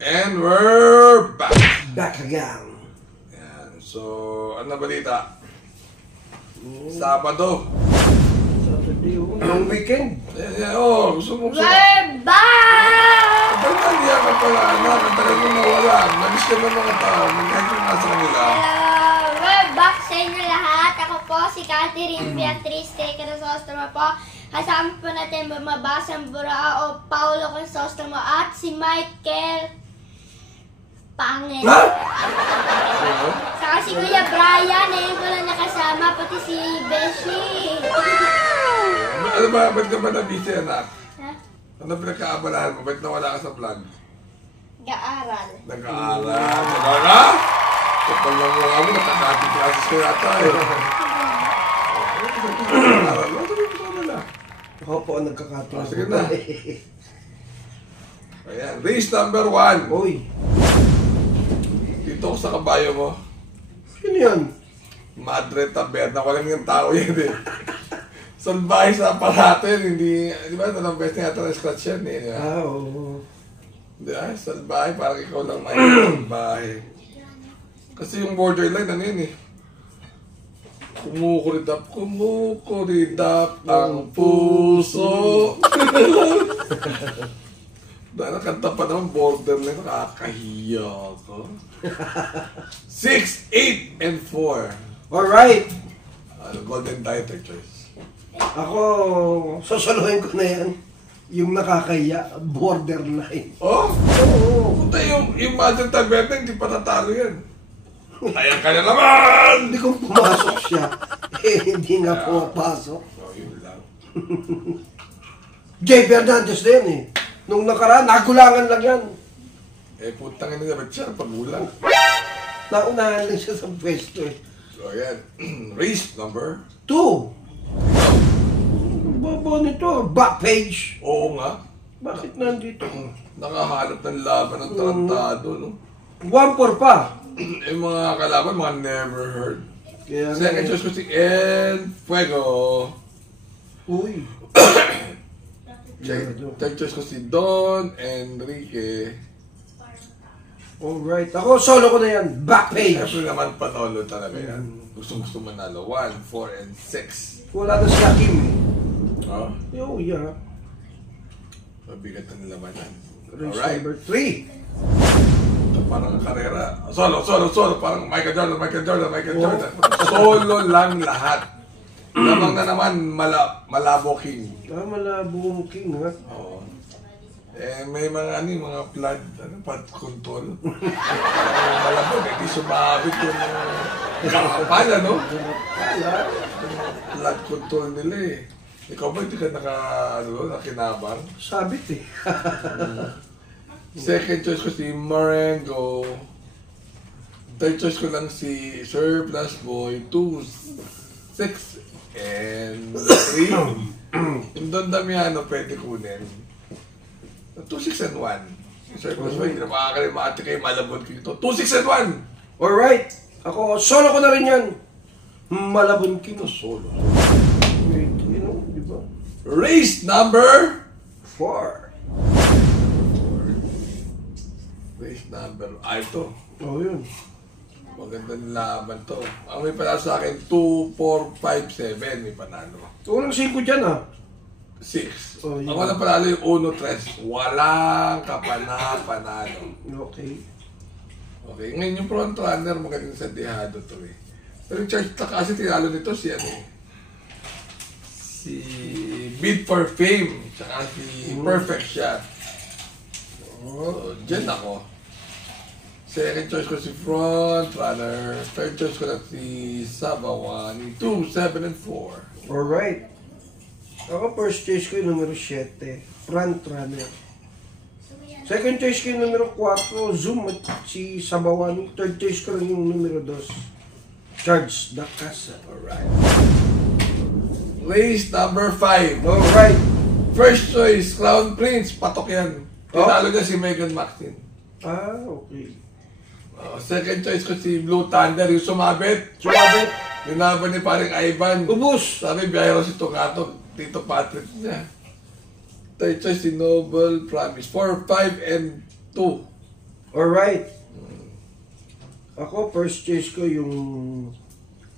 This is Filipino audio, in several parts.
And we're back. Back again. Yan. So, ano balita? Sabado. Saturday, long weekend. Yan. Oh, gusto mo sa... We're back! Ba't nandiyan ka pala, anak? Ang tagal mo nawala. Nabis ka ng mga tao. Magkahit yung nasa kanila. Hello! We're back sa inyo lahat. Ako po si Catherine Beatriz Crisostomo po. Kasama po natin Mabasang Burao, Paulo Crisostomo at si Michael Pangit. Saka si Kuya Brian, ko lang nakasama, pati si Beshi. Ano ba? Ba't ka ba na-busy, anak? Ha? Ano pinagkaabalahan mo? Ba't nawala ka sa vlog? Gaaral. Nag-aaral. Nag-aaral? Kapag lang mo kami, nakakapit classes ko yata eh. Nag-aaral. Ano ba ito na? Ako po ang nagkakataon. Sige na. Ayan. Race number 1. Uy, Dito ko sa kabayo mo. sino yan? Madre Taberna. Walang yung tao yan eh. Salbahe sa aparato yun. Hindi, di ba? Ito ng best na yata na scratch yan eh. Di ba? Oo. Di ba? Salbahe. Parang ikaw lang may salbahe. Kasi yung borderline, ano yun eh. Kumukuridap ang puso. Dahil nakanta pa naman, borderline, nakakahiya ko. 6, 8, and 4. Alright. Golden Title choice. Ako, sosolohin ko na yan. Yung nakakaya, borderline. Oh? Oo. Puta, yung Mother Taberna, hindi pa tatalo yan. Ayan ka na naman! Hindi kung pumasok siya, hindi nga pumapasok. Oh, yun lang. Jay Fernandez din eh. Nung nakaraan, nagulangan lang yan. Eh, putang ina, ba't siya pagulang? Naunahan lang siya sa pwesto eh. So, ayan. Race number 2. Baba nito, back page. Oo nga. Bakit nandito? Nakahanap ng laban ng tarantado, no? 1-4 pa. Yung mga kalaban, mga never heard. Kaya Second choice ko si El Fuego. Uy. Third choice ko si Don Enrique. Alright. Ako, solo ko na yan. Back page. Siyempre naman panolo talaga yan. Gusto manalo. 1, 4, and 6. Wala na si Hakim eh. Oh, Oh, yeah. mabigat ang labanan. Race Alright. number 3. Parang karera. Solo. Parang Michael Jordan. Solo lang lahat. Lamang na naman, Malabo King. Malabo king ha. Oo. Eh, may mga mga flood control. Malabo, hindi sumabit yung kapal, ano? Flood control nila eh. Ikaw ba hindi ka nakinabang? Sabit eh. Second choice ko si Marengo. Third choice ko lang si Surplus Boy. 2, 6, and 3. Yung Don Damiano pwede kunin. 2, 6, and 1. Surplus Boy, hindi na makakalimati kayo malabon ko ito. 2, 6, and 1! Alright. Ako, solo ko na rin yan. Malabon king. Solo. You know, di ba? Race number 4. Race number... ito. Oh, yun. Magandang laban to. Ang may panalo sa akin, 2, 4, 5, 7. May panalo. Walang 5 dyan ah. 6. Oh, yun. Ang walang panalo yung 1, 3. Walang panalo. Okay. Okay, ngayon yung front runner magaling sa dehado to eh. Pero yung Charles kasi tinalo nito si si Bid for Fame, tsaka si Perfect Shot. So, dyan ako. Second choice ko si front runner. Third choice ko na si Sabawani. 2, 7, and 4. Alright. Ako, first choice ko yung numero 7. Front runner. Second choice ko yung numero 4. Zoom at si Sabawani. Third choice ko rin yung numero 2. Charge the Casa. Alright. Race number 5. Alright. First choice, Crown Prince. Patok yan. Tinalo niya si Megan Maxine. Ah, okay. Second choice ko si Blue Thunder, yung sumabit. Sumabit. Linaban ni paring Ivan. Ubus. Sabi, biyahe raw si Tokato, Tito Patrick niya. Third choice si Noble Promise. 4, 5, and 2. Alright. Ako, first choice ko yung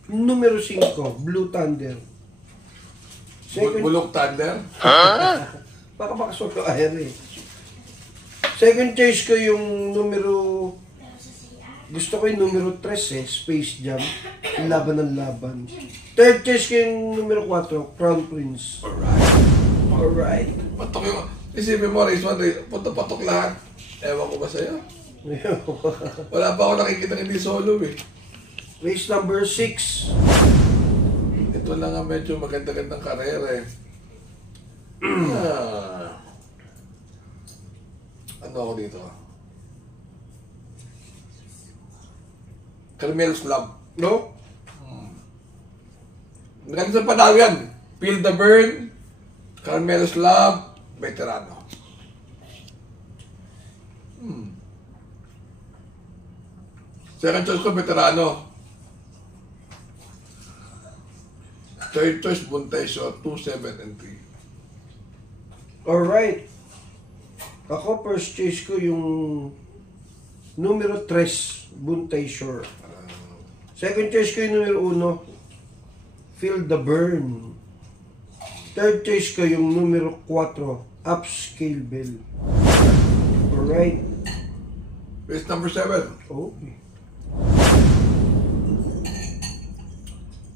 numero 5, Blue Thunder. Bulok Thunder? Baka makasulo ayan eh. Second choice ko yung numero... Gusto ko yung numero 3 eh, Space Jam. Laban ng laban. Third choice ko yung numero 4, Crown Prince. Alright. Patok yung... Isipin mo, race 1, patok lahat. Ewan ko ba sa'yo? Wala pa ako nakikita ng hindi solo eh. Race number 6. Ito lang ang medyo maganda-gandang karera eh. Ano ako dito? Carmelo's Club. No? Maganda sa panahon yan. Feel the Burn, Carmelo's Club, Veterano. Second choice ko, Veterano. Third choice, Buntaisyo, 2, 7, and 3. Alright. Ako, first choice ko yung numero 3, Buntay Shore. Second choice ko yung numero 1, Feel the Burn. Third choice ko yung numero 4, Upscale Bell. Alright. Race number 7. Okay.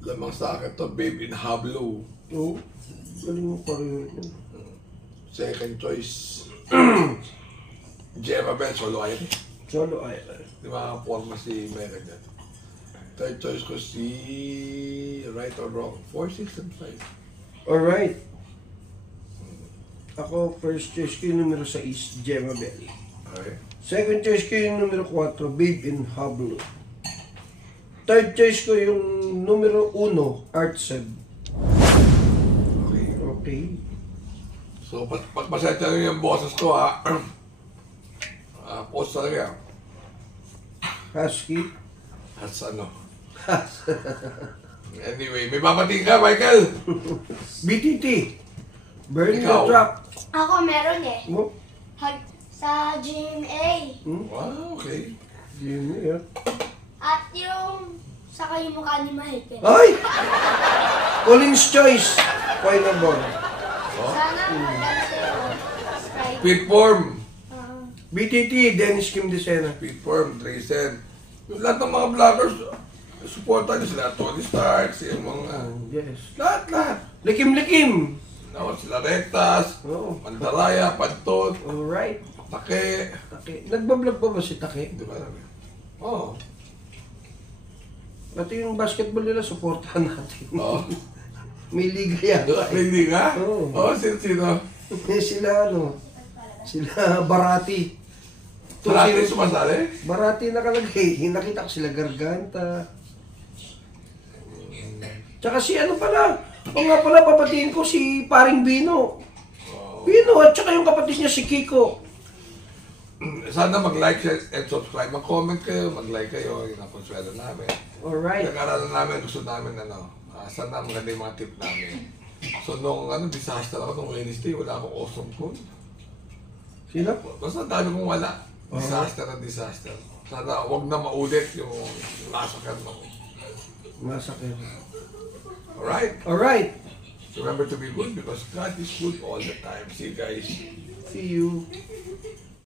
Lamang sa akin to, Babe in Hablo. Oh, galing mo pareho yun. Second choice, Gemma Bell, Solo Island. Solo Island. Di ba forma si Mega dyan? Third choice ko si Right or Wrong, 4, 6, and 5. Alright. Ako, first choice ko yung numero 6, Gemma Bell. Okay. Second choice ko yung numero 4, Babe in Hablo. Third choice ko yung numero 1, Artsed. Okay. Okay. So, pagpasensya nyo yung boses ko ha. Post talaga yan. Husky. That's ano. Anyway, may papating ka, Michael. BTT. Burn the Ikaw. truck. Ako meron eh. Mo? Sa GMA. Wow, okay. Jimmy, ah. At yung sa kayo mukha ni Michael. Ay! Colin's Choice. Final ball. Sana maganda sa'yo. Sprite. Speed form. BTT, Dennis Kim Desena. Speed form, Draysen. Yung lahat ng mga vloggers, supportan nyo sila. Tony Stark, yung mga... Yes. Lahat. Likim-likim. No, sila Rectas, Oo. Mandaraya, Pantot, Alright. Take. Take. Nagbablog pa ba si Take? Di ba alam yun? Oo. Pati yung basketball nila, supportahan natin. Oo. May liga yata. Hindi ka? Oo. Oo, sino? Sila sila Barati. Marami sumasali? Barati nakalagay. Nakita ko sila Garganta. Tsaka si ano pala. O nga pala, papatiin ko si Paring Bino. Bino, at tsaka yung kapatid niya si Kiko. Sana mag-like and subscribe. Mag-comment kayo, mag-like kayo. Yun ang konswelo namin. Alright. Pinag-aralan namin, gusto namin sana maganda yung mga tip namin. So nung disaster ako nung Wednesday, wala akong awesome phone. Sino? Basta dami kong wala. Disaster na disaster. Sana wag na maulit yung massacre mo. Masakit. Alright? Alright. Remember to be good because God is good all the time. See you guys. See you.